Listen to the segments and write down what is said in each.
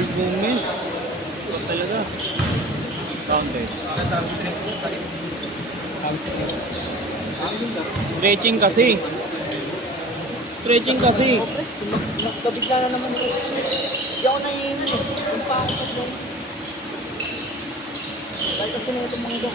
Ball movement. Talaga. Counted. Stretching kasi. Stretching kasi. Nakabigla na naman ito. Hindi ako naiinit. Yung pa ako sa doon. Dahil kasi na itong mangga.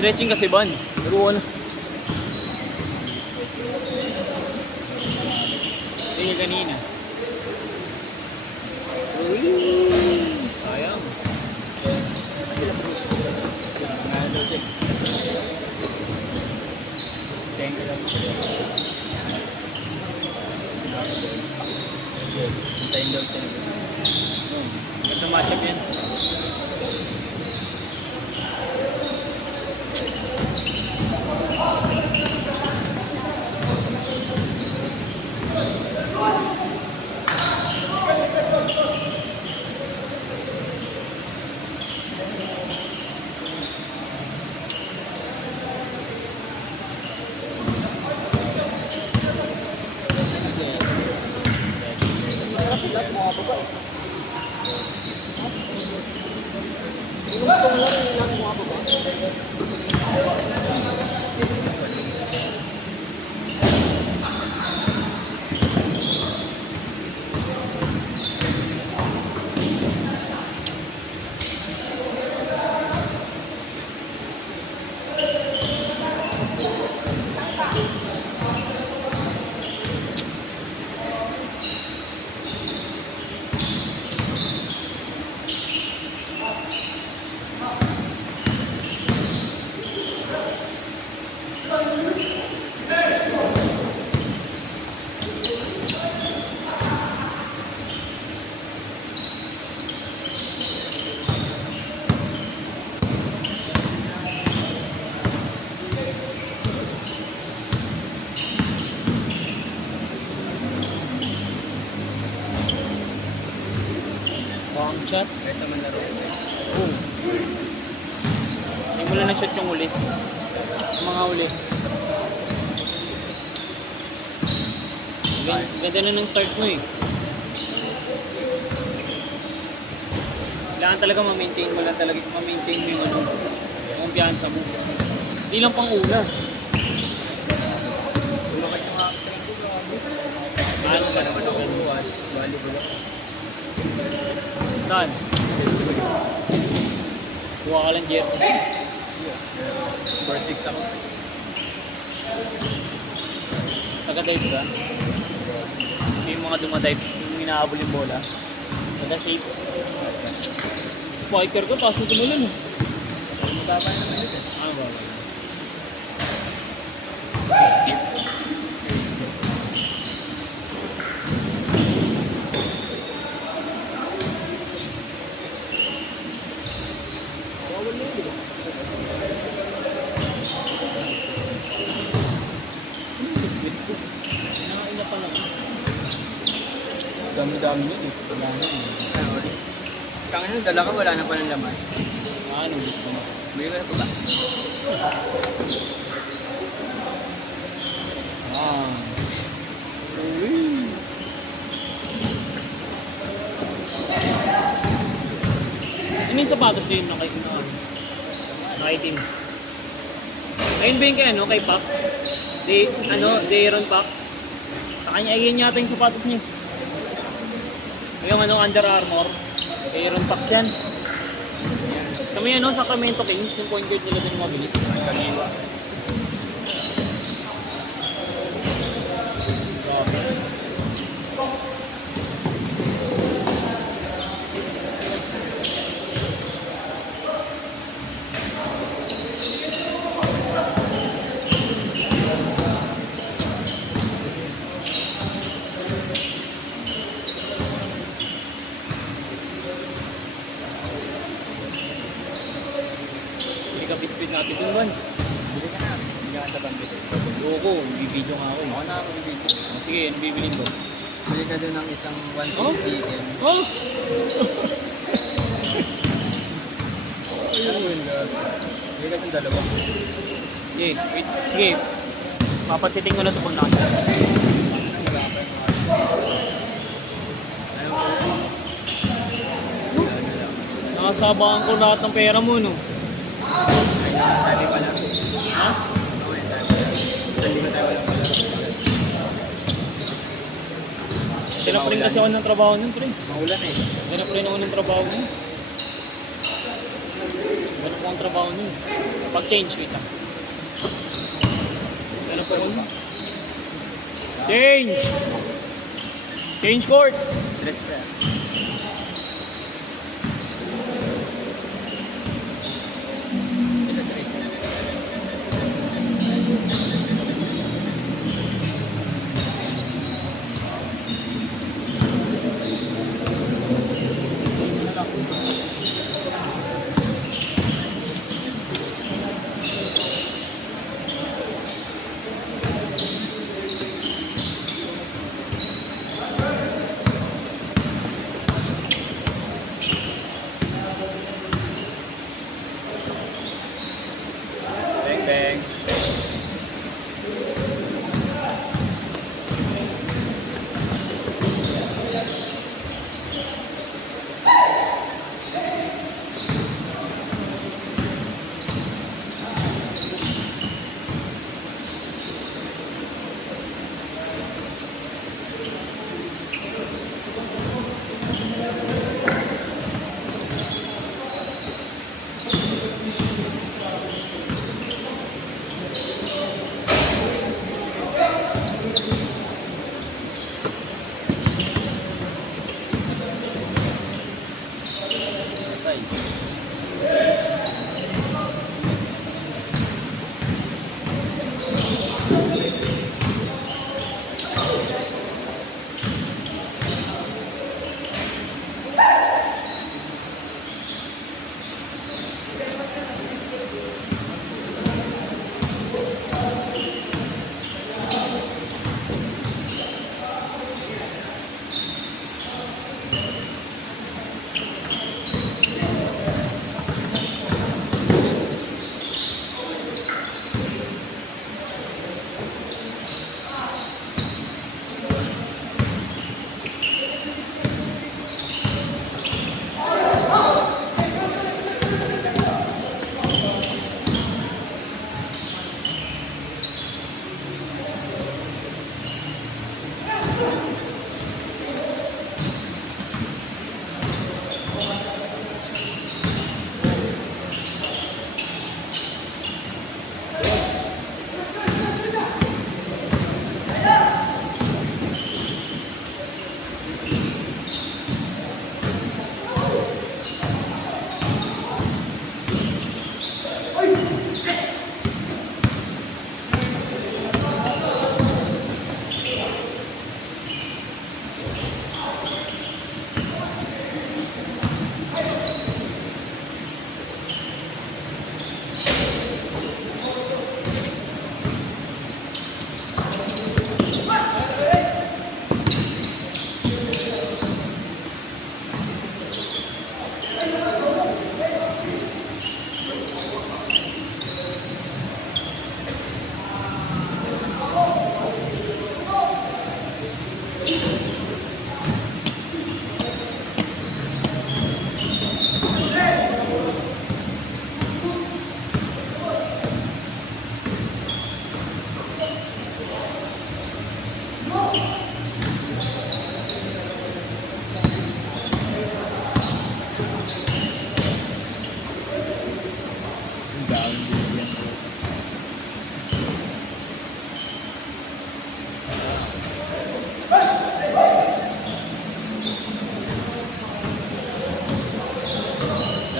Stretching kasi ban. Naruan na. Sige kanina. Sayang. Thank you. Ganda matchup yan. Lahat mga babae. Yung gusto mo lang yung lahat mga babae. Pang shot. Kaysa man laro. Oh. Simula na shot yung uli. Yung mga uli. Ganda na ng start mo eh. Kailangan talaga ma-maintain mo lang talaga. Ma-maintain mo yung ano. Yung kumpiyansa mo. Hindi lang pang una. Sumakit yung acting ko. Ano ka naman ako? Buwas. Volleyball ako. Saan? Kuha ka lang jersey. For 6 ako. Taga-dive ka? Yung mga dumadive, yung inaabol yung bola. Taga-safe. Spiker ko, tapos na tumulan eh. Mababa na naman yun eh. Ano ba? Bawal na yun, di ba? Biscuit ko. Nakain na pala. Dami-dami yun eh. Wala na eh. Kangin dala ka, wala na pa ng laman. Ano, gusto mo? Bigyan ko ba? Ah. Ano yung sapatos yun nakaitim? Ayun ba yung kay ano, kay Pax? Dayron Pax? Sa kanya, ayun yata yung sapatos niya. Yung ano, Under Armour. Dayron Pax yan. Sa may ano, Sacramento Kings, yung point guard nila din mabilis. Kagiwa. Biscuit natin dun man. Bili ka na. Bili ka sa bangkit. Loko, bibidyo nga ako eh. Ako na ako bibili. Sige, ano bibilin ko? Bili ka doon ng isang 1 Oh? chicken. Oh! yung dalawa. Sige, wait. Sige. Papansitin ko na ito kung nakasya. Wala pa. Ano mo? Nakasabaan ko lahat ng pera mo, no? Dali pa lang. Ha? Okay, dali ba tayo walang pala? Tinap rin kasi ako ng trabaho nun, pre. Maulan eh. Tinap rin ako ng trabaho nun. Ganun po ang trabaho nun. Pag-change, wait lang. Ganun po nun. Change! Change court! Dress pa yan. Sila dress. Bang bang. Tay.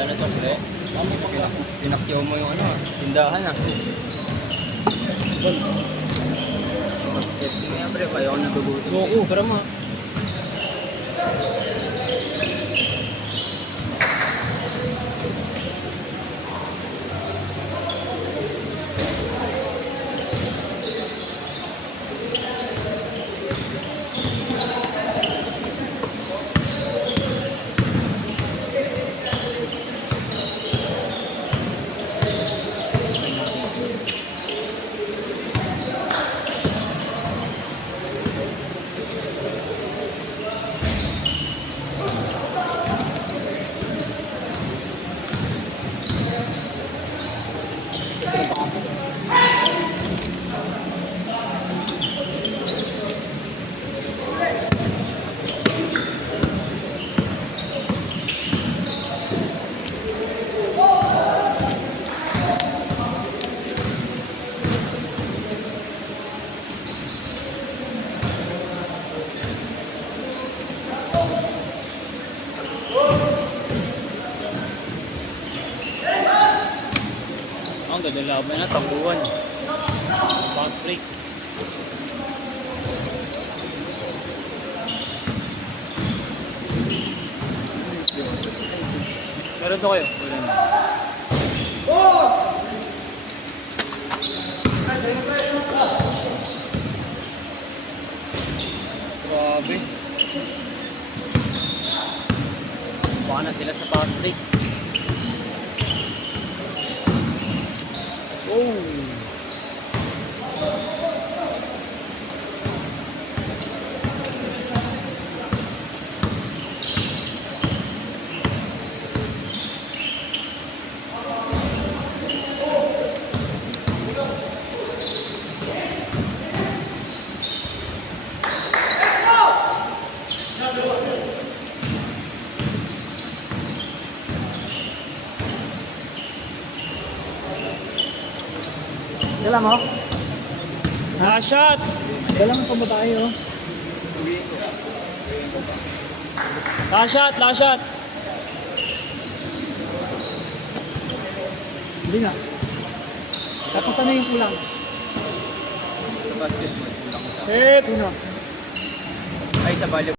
Lalo sa ple. Pinakyaw mo yung ano, tindahan ah. Testing mo yan pre, ayaw ko nagugutom. Oo. Para mo. Ang ganda laban na, takbuhan. Fast break. Meron to kayo? Wala na. Grabe. Baka na sila sa fast break. Oh! Dala mo? Last shot! Dala mo pambabae, oh. Last shot! Last shot! Hindi na. Tapos ano yung kulang? Sa basketball, kulang sa... Hip! Sino? Ay, sa volleyball.